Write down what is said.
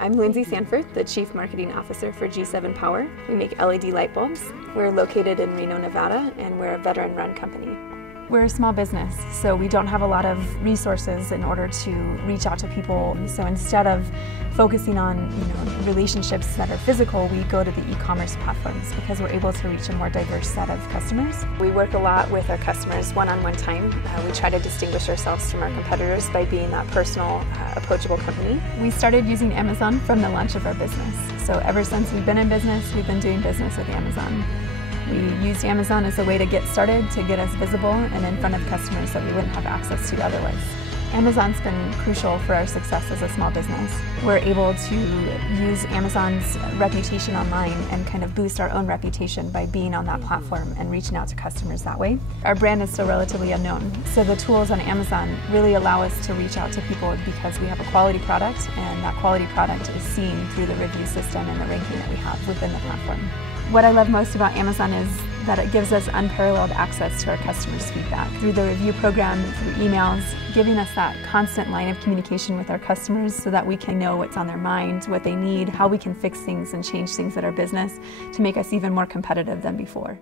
I'm Lindsay Sanford, the Chief Marketing Officer for G7 Power. We make LED light bulbs. We're located in Reno, Nevada, and we're a veteran-run company. We're a small business, so we don't have a lot of resources in order to reach out to people. So instead of focusing on relationships that are physical, we go to the e-commerce platforms because we're able to reach a more diverse set of customers. We work a lot with our customers one-on-one time. We try to distinguish ourselves from our competitors by being that personal, approachable company. We started using Amazon from the launch of our business. So ever since we've been in business, we've been doing business with Amazon. We used Amazon as a way to get started, to get us visible and in front of customers that we wouldn't have access to otherwise. Amazon's been crucial for our success as a small business. We're able to use Amazon's reputation online and kind of boost our own reputation by being on that platform and reaching out to customers that way. Our brand is still relatively unknown, so the tools on Amazon really allow us to reach out to people because we have a quality product, and that quality product is seen through the review system and the ranking that we have within the platform. What I love most about Amazon is that it gives us unparalleled access to our customers' feedback through the review program, through emails, giving us that constant line of communication with our customers so that we can know what's on their mind, what they need, how we can fix things and change things at our business to make us even more competitive than before.